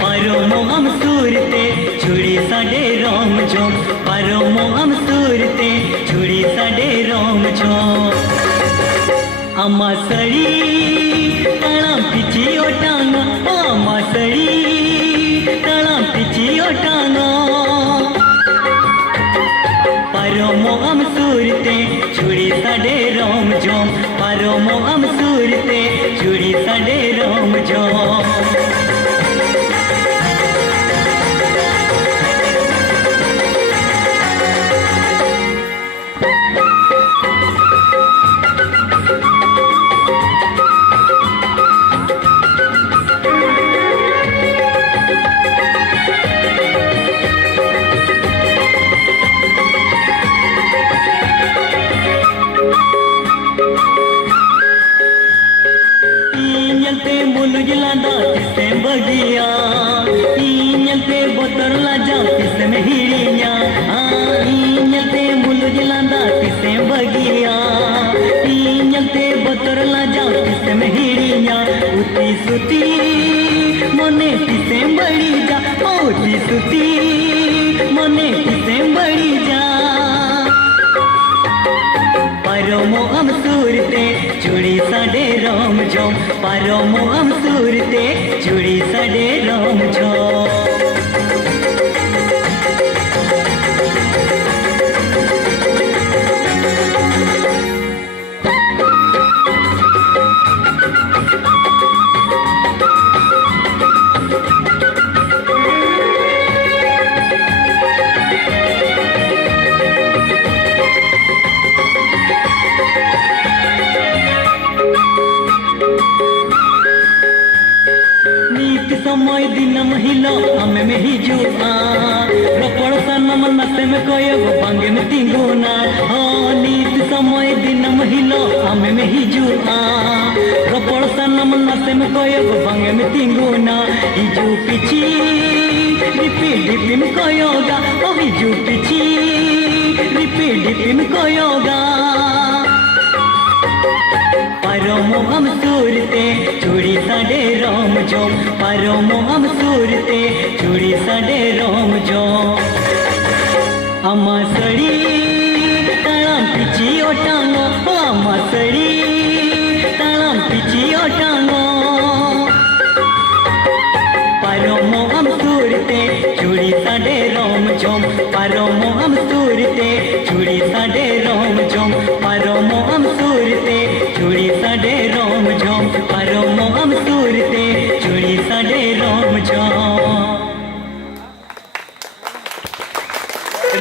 परोमो हम सूरते छुड़ी साडे रोम जो परोमो हम सूरते छुड़ी साडे रोम जो अम्मा सड़ी तड़म पिची ओटांगा अम्मा सड़ी तड़म पिची ओटांगा परोमो हम सूरते छुड़ी साडे रोम जो परोमो हम सूरते छुड़ी साडे रोम जो मुलगिलांदा किसे बगिया इन्यलते बोतर लाजा किसे में हिड़िया इन्यलते मुलगिलांदा किसे बगिया इन्यलते बोतर लाजा किसे में हिड़िया उती सुती मने किसे बड़ी जा उती सुती मने किसे बड़ी जा परोमो हम सूरते चूड़ी साडे रोम जो परोमो हम सूरते चूड़ी साडे रोम जो समय दिन महिला हमें में ही जुआ रपड़ सनम नसे में कोयो बंगे में तिंगुना नीत समय दिन महिला हमें में ही जुआ रपड़ सनम नसे में कोयो बंगे में तिंगुना हिजू पिची रिपी डिपी में कोयोगा ओ हिजू पिची रिपी डिपी में कोयोगा परोमो हम सूरते चूड़ी साडे रोम जो परोमो हम सूरते चूड़ी साडे रोम जो अम्मा सड़ी तड़म पिची ओटांगो अम्मा सड़ी तड़म पिची ओटांगो परोमो हम सूरते चूड़ी साडे रोम जो परोमो हम सूरते चूड़ी साडे रोम जो परोमो हम सूरते चूड़ी साडे रोम जो परोमो